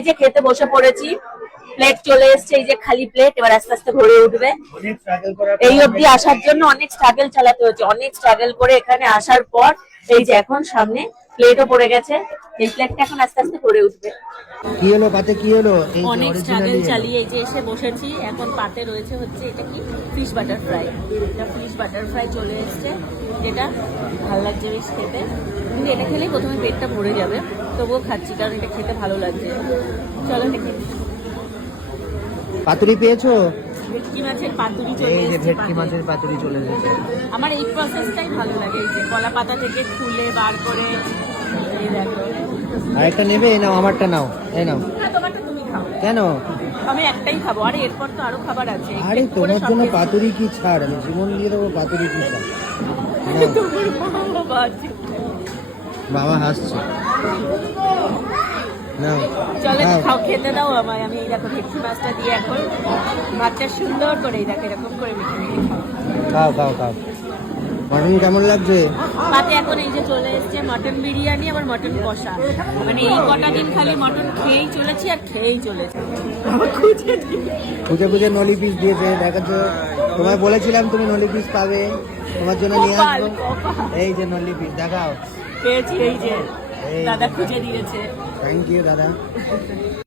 এই যে খেতে বসে পড়েছি, প্লেট চলে এসছে, এই যে খালি প্লেট, এবার আস্তে আস্তে ভরে উঠবে। এই অবধি আসার জন্য অনেক স্ট্রাগল চালাতে হচ্ছে, অনেক স্ট্রাগল করে এখানে আসার পর এই যে এখন সামনে প্লেটও পড়ে গেছে, এই প্লেটটা এখন আস্তে আস্তে ভরে উঠবে। কি হলো পাতে, কি হলো? অনেক স্ট্রাগল চালিয়ে এই যে এসে বসেছি। এখন পাতে রয়েছে হচ্ছে এটা কি ফিশ বাটার ফ্রাই, এটা ফিশ বাটার ফ্রাই চলে এসছে, যেটা ভালো লাগছে বেশ খেতে। কিন্তু এটা খেলেই প্রথমে পেটটা ভরে যাবে, তবুও খাচ্ছি কারণ এটা খেতে ভালো লাগছে। চলো দেখে পাতুরি পেয়েছো? ভেটকি মাছের পাতুরি চলে এই যে এসেছে। ভেটকি মাছের পাতুরি চলে এসেছে। আমার এই প্রসেসটাই ভালো লাগে, এই যে কলা পাতা থেকে তুলে বার করে। এই দেখো, আরেকটা নেবে? এই নাও, আমারটা নাও, এই নাও। না তোমারটা তুমি খাও। কেন? আমি একটাই খাবো, আরে এরপর তো আরো খাবার আছে। আরে একটু করে তোমার সব জন্য খেতে- পাতুরি কি ছাড়, আমি জীবন দিয়ে দেবো পাতুরি কি ছাড়। নাও। তোমার বাবা আছে। বাবা হাসছে। নাও চলে খাও। খাও, খেতে দাও আমায়। আমি এই দেখো ভেটকি মাছটা দিয়ে এখন ভাতটা সুন্দর করে এই দেখো এরকম করে মেখে মেখে খাও। খাও খাও খাও। মাটন কেমন লাগছে? পাতে এখন এই যে চলে এসছে মটন বিরিয়ানি, আবার মটন কষা। মানে এই কটা দিন খালি মটন খেয়েই চলেছি আর খেয়েই চলেছি। খুঁজে খুঁজে নলি পিস দিয়েছে, দেখাচ্ছ। তোমায় বলেছিলাম তুমি নলি পিস পাবে, তোমার জন্য নিয়ে কপাল, আসবো। কপাল। এই যে নলি পিস দেখাও। পেয়েছি, এই যে এই দাদা খুঁজে দিয়েছে। থ্যাংক ইউ দাদা।